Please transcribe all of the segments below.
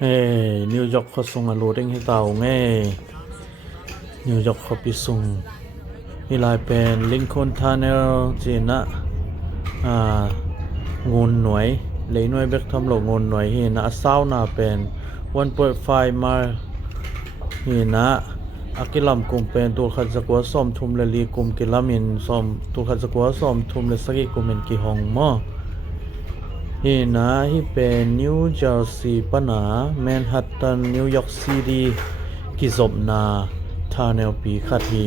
เฮ้นิวยอร์กเขาส่งอารมณ์ให้เต่าไงนิวยอร์กเขาไปส่งมีลายเป็นลิงคอนทันเนลจีนะอ่างนหน่วยเลยหน่วยเบกทำหลงงนหน่วยเห็นนะเศร้าหนาเป็น1.5มาเห็นนะอากิลัมกุมเป็นตัวขัดสกัวซ้อมทุ่มเลลีกุมกิลามินซ้อมตัวขัดสกัวซ้อมทุ่มเลสกิกุมเป็นกี่ห้องมั้งเห็นนะที่เป็นนิวเจอร์ซีย์ปะนะแมนฮัตตันนิวยอร์กซิตี้กิจบนาทาเนลปีขัดฮี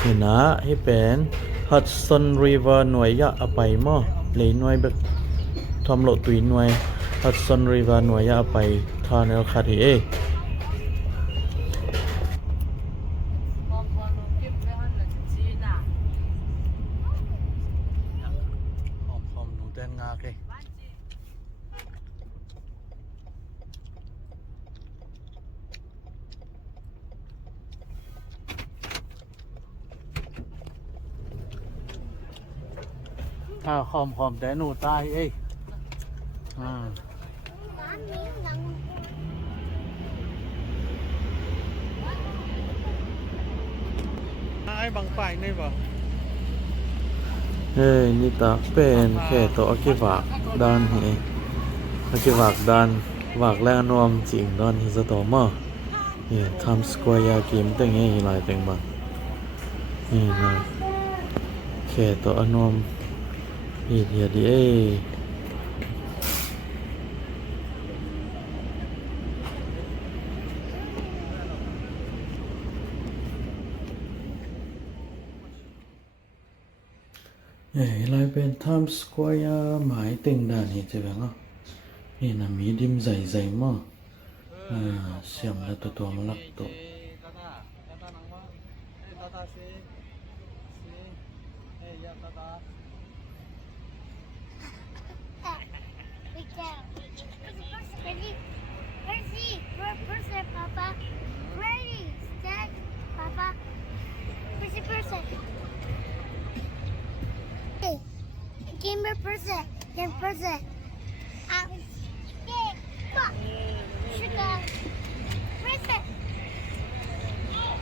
เห็นนะที่เป็นฮัตสันริเวอร์หน่วยยะอไปมั้งเลยหน่วยเบกทำโลตุยหน่วยฮัตสันริเวอร์หน่วยยะอไปทาเนลขัดฮีหอมหนูแดงงาเกถ้าหอมแต่หนูตายไอ้บางฝ่ายนี่บ่เฮ้ยนี่ตาเป็นแค่ตัวอักวากดานเฮอักวากดานวากแรงนวมจริงดอนที่จะต่อมาเนี่ยทำสกวายาเกมตั้งเงี้ยหลายแต่งบ้างนี่นะแค่ตัวอนวมนี่เดียดีลายเป็นทำสกวายาหมายเต็งด้านนี้จะแบบนี่นะมีดิมใหญ่มากเสียมแล้วตัวมันลักตัวGive me present. Give me present. Sugar. Present. Yes.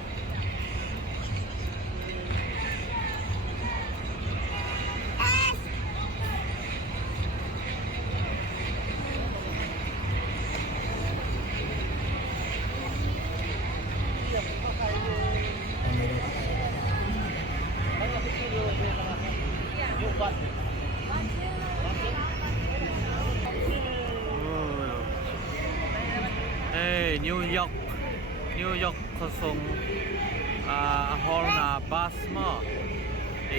นิวยอร์กเขาส่งฮอลนาบัสมา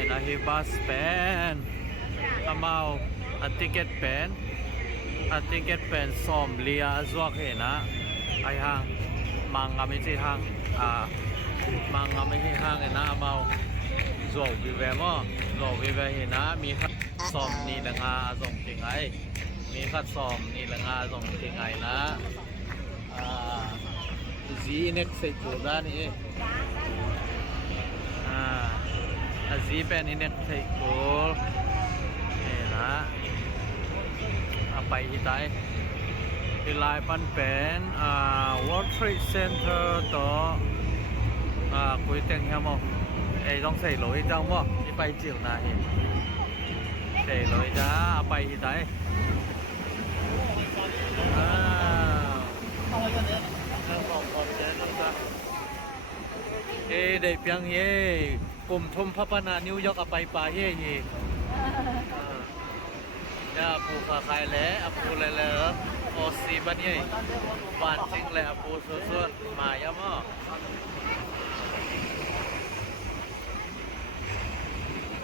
นะฮีบัสเป็นมาติเกตเป็นซ้อมเลียจวกนะไอห้างมังก็ไม่ใช่ห้างนะมาจวกวิเวมั้งจวกวิเวนะมีขัดซ้อมนี่แหละงาส่งถึงไอมีขัดซ้อมนี่แหละงาส่งถึงไอนะZ inek say kuda ni Z pen inek say kul na apa hitai hilai pan pen World Trade Center to cuối tiếng heo mo trong say lối trong mo đi bay chiều na hi say lối ra apa hitaiเด็กเพียงเย่กลุ่มทมพัฒนานิวยอร์กไปป่าเย่ย่าปูขาใครแล้วปูเลยเลยโอซีบ้านเย่บ้านจริงเลยปูสุดๆมาย่าม่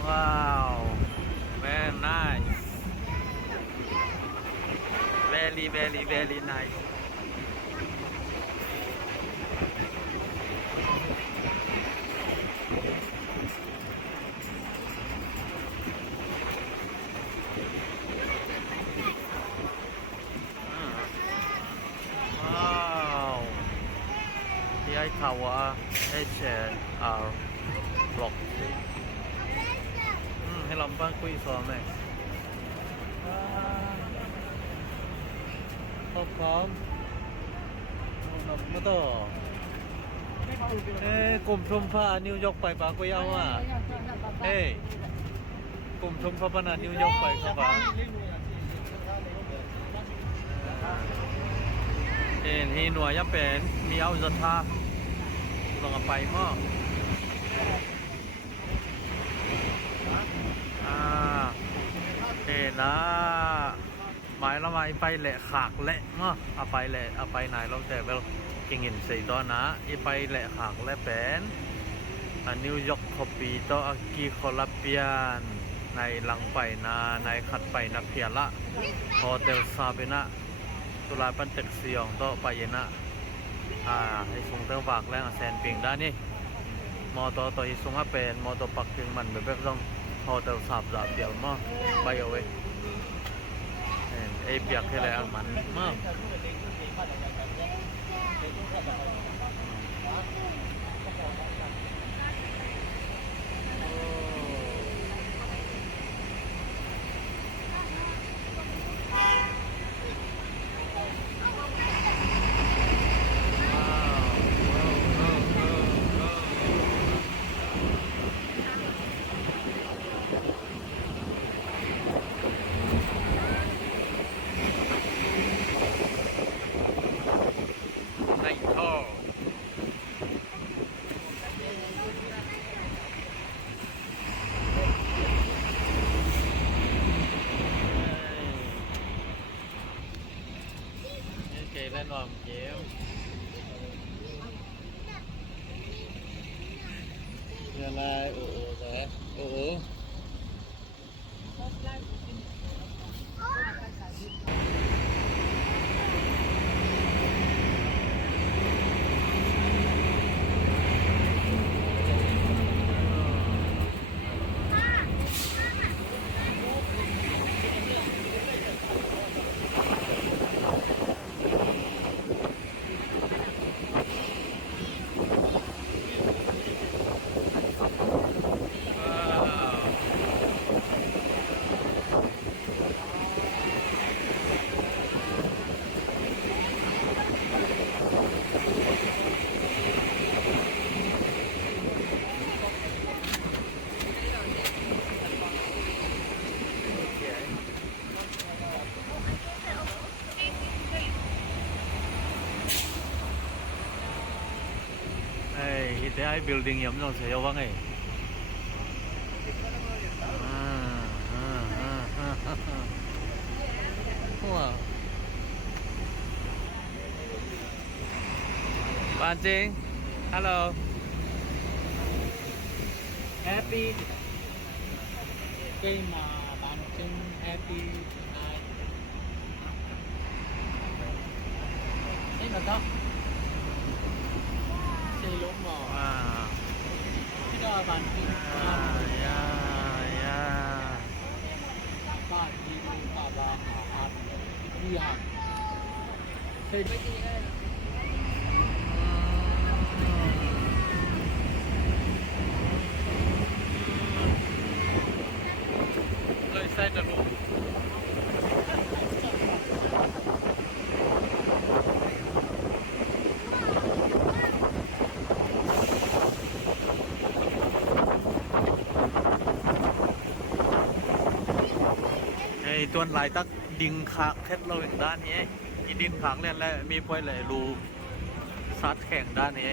ว้าว very nice very nice TI Tower HR Block ให้ลำบ้างคุยซ้อมไหมพบ com Nó to Ê, cùng thông pha New York phải bà quay ao à Ê Cùng thông pha bà New York phải không bà Ê, hi nùa yá bền Mi ao giật tha Lông à phải mò Ê na Mai la maiไปแหละขากแหละเนาะเอาไปแหละเอาไปไหนเราแต่เวลกินเงินใส่ตอนนะอีไปแหละขากแหละเป็นนิวยอร์กคอปีต่ออากีคอลาเบียนในหลังไปนาในขัดไปนักเพียละโฮเทลซาเบนะตุลาปันเต็กเซียงต่อไปนะให้ส่งเตอร์ฝากแรงแซนเปียงได้นี่มอต่อต่อที่ส่งเป็นมอต่อปักถึงมันแบบต้องโฮเทลซาบจับเดียวมั้งไปเอาไว้ไอ้เปียกแค่ไหนมันมากเล่นวอมเกมอะไรโอ้โหเลยโอ้โหแต่ไอ้ building ยังไม่ต้องเสียว่างไงว้าวปานจริงฮัลโหล Happy cái mà bạn chân happy night thế mà đó xây lỗ mò cái đó bạn chân bạn đi bà hạt đi hạt xây mấy gì đâyเลยใส่ตะลุไอ้ตัวลายตักดิงขากแค่เราอย่างด้านนี้อีดินขากเล่นแล้วมีพอยเลยรูซัดแข่งด้านนี้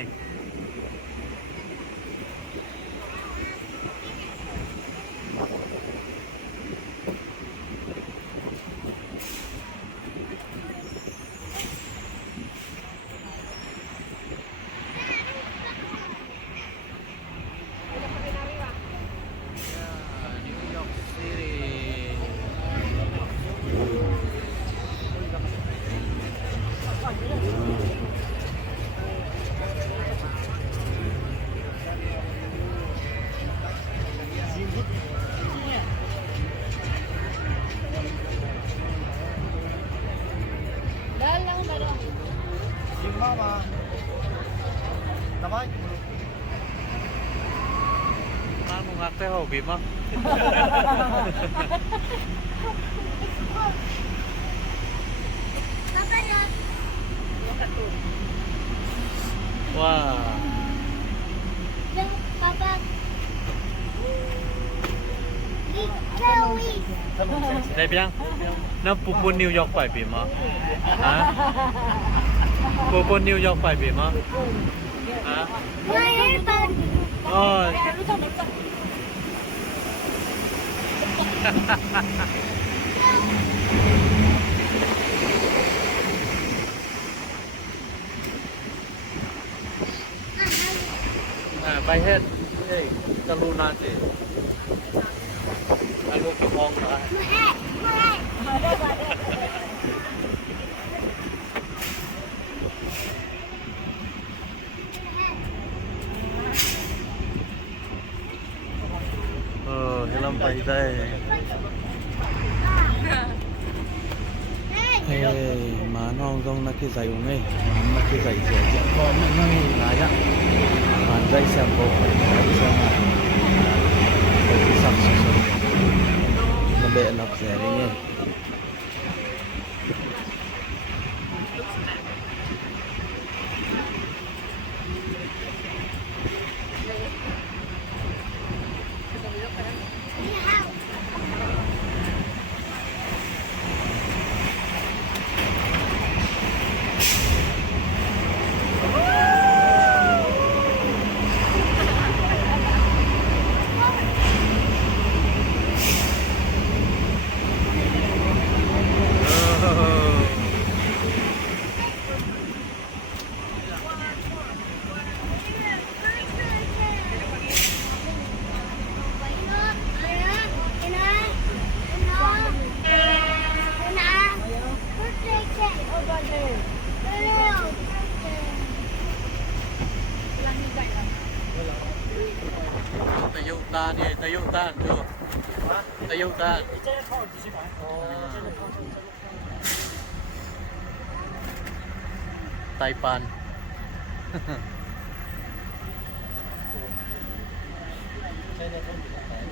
Mama. Давай. Mang ngạc tới hậu bìm không? Papa, ได้เพียงน้ำปูปนนิวยอร์กไปปีมั้งฮะปูปนนิวยอร์กไปปีมั้งฮะ 我日本。 โอ้ยไปเฮ็ดเอ้ยกรุณาสิอาลูกกระพองนะให้เราไปได้เฮ้ยมาน้องต้องนักที่ใส่อุ้งเอ้ยนักที่ใส่เสียจะก็ไม่หลายอ่ะมันได้เสียงโบกได้เสียงอ่ะไปที่สักสุดๆมาเบะรับเสียงนี่ ตะยุต้านดูตะยุต้านไตปัน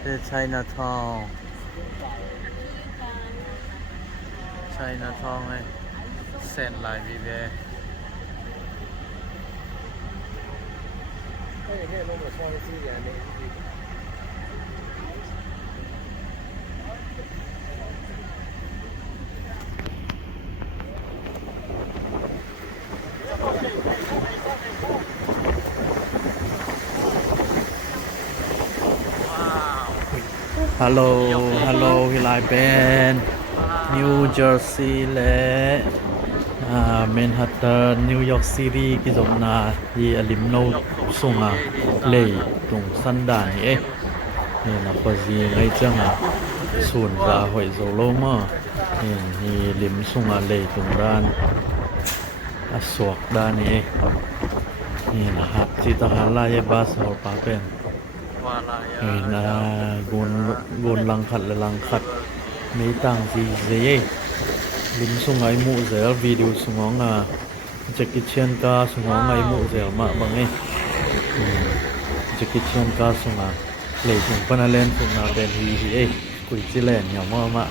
เป็นไชน่าทองไงเส้นลายวีเวฮัลโหลฮิลายเป็นนิวเจอร์ซีย์และแมนฮัตตันนิวยอร์กซิตี้กิจกรรมที่อลิมโนส่งเลยตรงสันดานนี่นี่นะพอดีไงจังส่วนราหอยโซโลมานี่ลิมส่งเลยตรงด้านสวกด้านนี้นี่นะครับที่ทหารลายบาสฮอลปาเป็นนี่นะกุนลังขัดและลังขัดมีตังสีเสียลิมส่งไอหมูเสียวิดีโอส่งงาจะกิจเชียนกาส่งงไอหมูเสียมาบางไงจะกิจเชียนกาส่งเลยส่งปนาเลนส่งมาเป็นฮีกุยจิเลนอย่างมา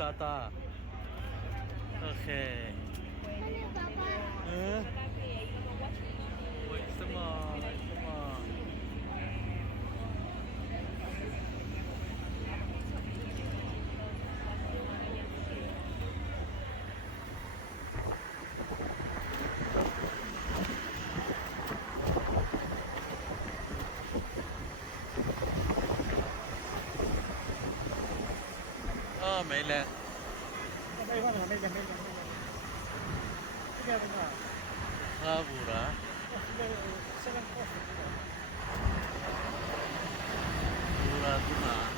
ตาตาโอเค Hello, Papa. เออโอ้ยสมองสมอง mấy lẹ vụ đó vụ ra tu na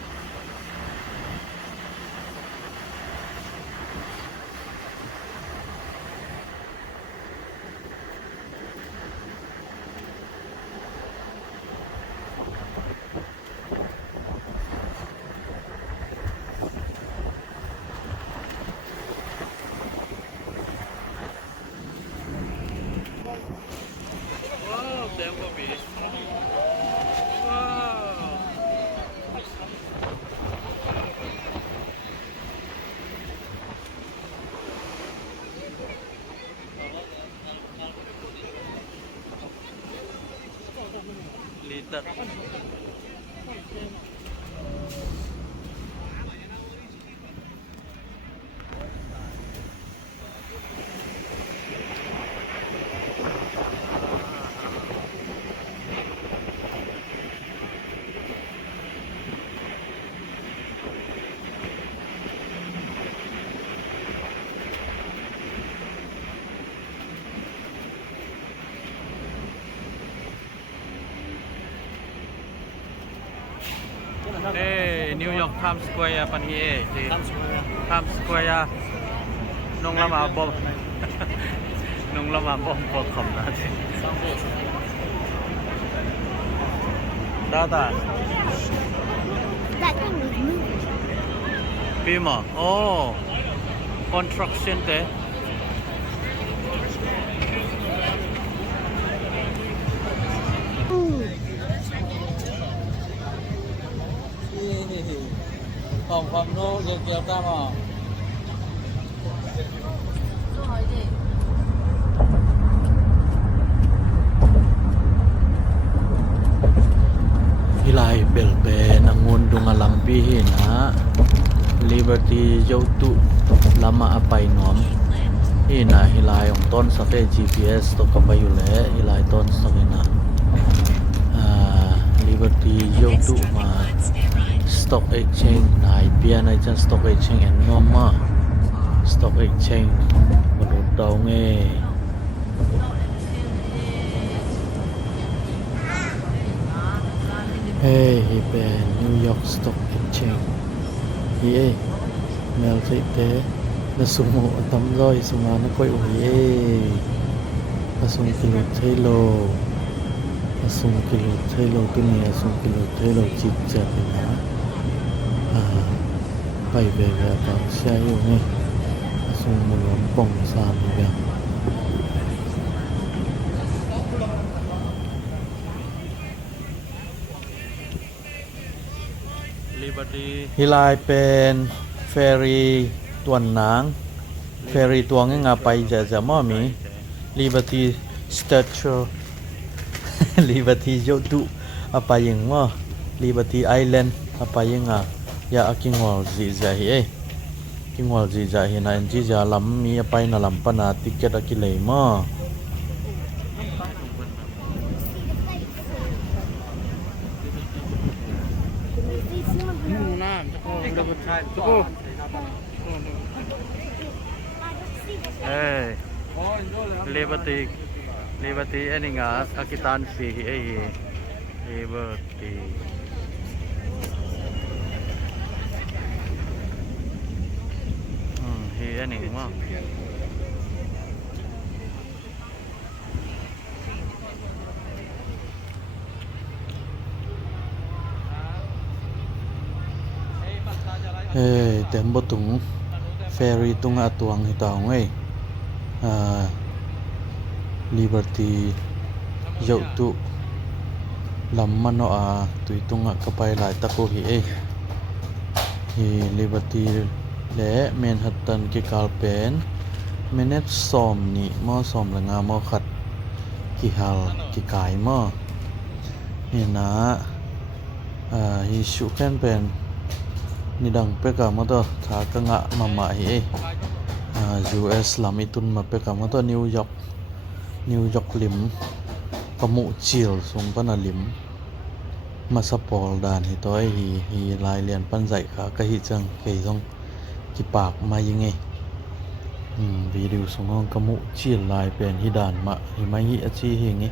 wow tem kopi wow liter Hey, New York Times Square pan hi Times Square nong lama bom nong lama bom ko khom na thi da da That thing is moving. bima oh construction te Ooh. phòng nô kéo ta mà hilai belbe nangun dunga lampi hina Liberty Yautu lama apai nom hina hilai ong ton sake GPS to kapayu le hilai ton sakina Liberty Yautu ma stock exchange nai pia nai chan stock exchange en norma stock exchange manut daw nge hey hi ben New York Stock Exchange hi e mel thei te na sumo tam roi sunga na koi ui e asung kilo thelo asung kilo thelo tu ni asung kilo thelo chik cha na pai về về vào xe yêu nghe asung mo lom pong sam ya Hilaiเป็นเฟรีตัวนนางเฟรีตัวงงาไปจะมอมี Liberty Statue Liberty Yautu apa yang mo Liberty Island apa yang ya aking wal zi zahi king wal zi zahi na enji ja lam mi apa na lam pa na ticket akilei mo Hey, Liberty ini nggak sakitan sih, Liberty. Ini mah. Hey, tembo tung ferry tung atuang hitau ngai. Liberty Yautu lamman no tui tunga kapai lai tako hi Liberty และแมนฮัตตันกิกาลเป็นเมเนตซอมนี่มอซอมละงามอขัดกิฮัลกิกายมอนี่นะฮิชุแคนเป็นนี่ดังเปกามอตัวทากงะมามาเฮUS ลามิตุนมาเปกามอตัวนิวยอร์กลิมกมุจิลสงปนาลิมมาสปอลดานฮิตัวฮีลายเลียนปันใจขากะฮิจังเกยซงกิปากมายิงไงวิดีโอสงองกมุจิลลายเป็นฮิดานมาฮิมาฮิอจีฮิงไง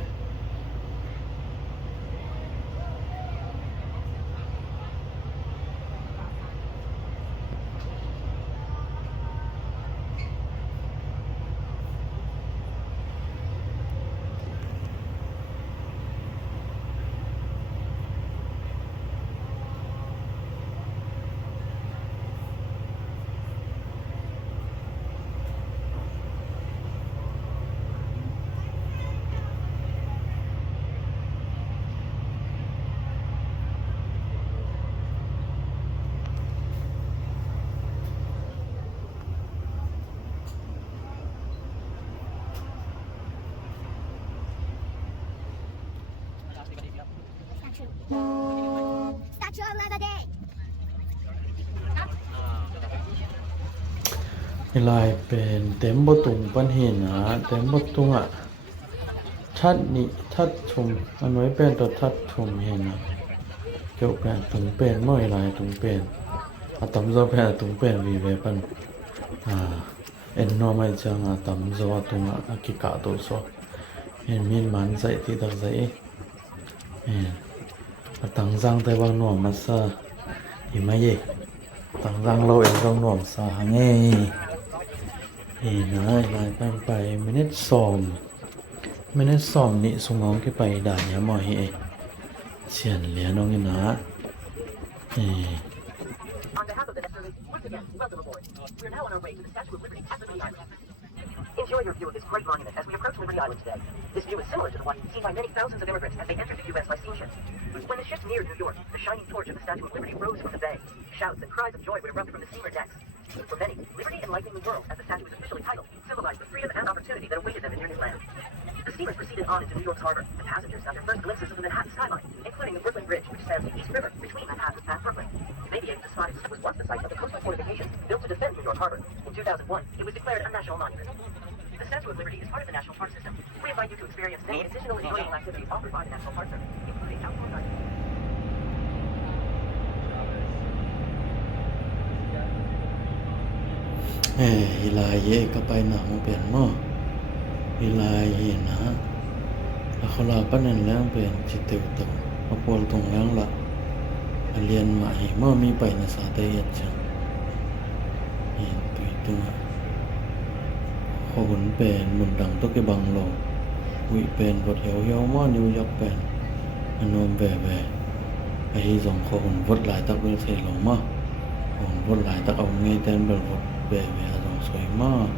Statue of Liberty ลายเป็นเต็มบตุงปันเห็นนะเต็มบตุงทัดนี่ทัดชมอันไว้เป็นตัวทัดชมเห็นนะเกี่ยวกับตุงเป็นเมื่อลายตุงเป็นตำจอเป็นตุงเป็นวีเวปันเอ็นนอไม่จังตำจอตุงกิกาตัวโซเห็นมีมันใจที่ตักใจตั้งจังแต่ว่าหน่วมมาซะหิมะเย่ตั้งจังเราเองต้องหน่วมซะไงนะลายไปไม่ได้ซ้อมนี่สงองแค่ไปด่านเนี่ยหมอเฮเชียนเหลียน้องนี่นะ On behalf of the Nestor League, once again, welcome aboard. We're now on our way to the Statue of Liberty at Liberty Island. Enjoy your view of this great monument as we approach Liberty Island today. This view is similar to the one seen by many thousands of immigrants as they entered the U.S. by steamship. When the ship neared New York, the shining torch of the Statue of Liberty rose from the bay. Shouts and cries of joy would erupt from the steamer decks. For many, liberty enlightening the world, as the statue is officially titled, symbolized the freedom and opportunity that awaited them in their new land. The steamer proceeded on into New York's harbor, and passengers got their first glimpses of the Manhattan skyline, including the Brooklyn Bridge, which spans the East River between Manhattan and Brooklyn. You may be able to spot it was once the site of the coastal fortifications built to defend New York Harbor. In 2001, it was declared a national monument. The Statue of Liberty is part of the National Park System. We invite you to experience many additional enjoyable activities offered by the National Park Service, including outdoor dining. ฮิลายเย่ก็ไปหนังเปลี่ยนหม้อฮิลายเย่นะแล้วเขาลาปั้นนั่นแล้วเป็นจิตเตวตงมาปวดตรงแล้วละเรียนมาให้หม้อมีไปในสาเตยจังเห็นตัวตัวขอหุ่นเป็นมุนดังตัวเก็บังโลวิเป็นบทเหี่ยวเหี่ยวหม้อนิวยอร์กเป็นอันนมแบบไอ้สองขอหุ่นวดหลายตักเป็นเสียหลงหม้อหุ่นวดหลายตักเอาเงี้ยเต้นเป็นวดแบบสวยมาก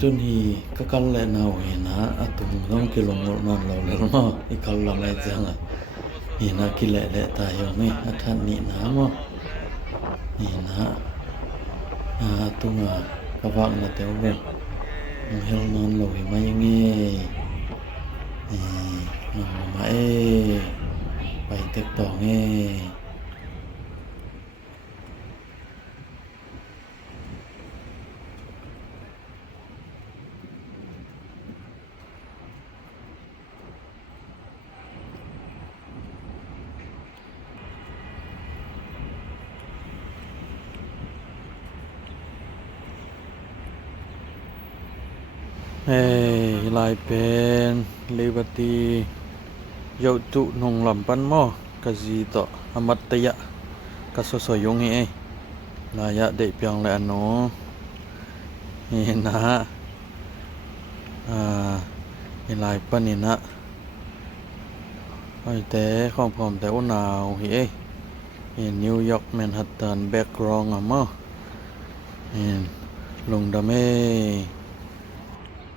ตุนฮีก็กันแหละนาเห็นนะตุงต้องกิลงนอนเราเลยมั้งอีกลอะไรจังเห็นนะกิเลสแหละตายอยู่นี่ท่านนี่นะมั้งนี่นะตุงกระวังนะเดี๋ยวเป็นเฮลนอนเราเห็นไหมยังไงมาไปเต็กต่อไงลายเป็นลิเบอร์ตี้ยาวจุนงลำปันหม้อกะจีต่ออมัตยะกะสวยยงเฮลายะเด็กเพียงแลโนนี่นะลายปันนี่นะไอ้แต่ของผมแต่ว่าหนาวเฮ้นิวยอร์กแมนฮัตตันแบ็กกรองอ่ะหม้อลงดำ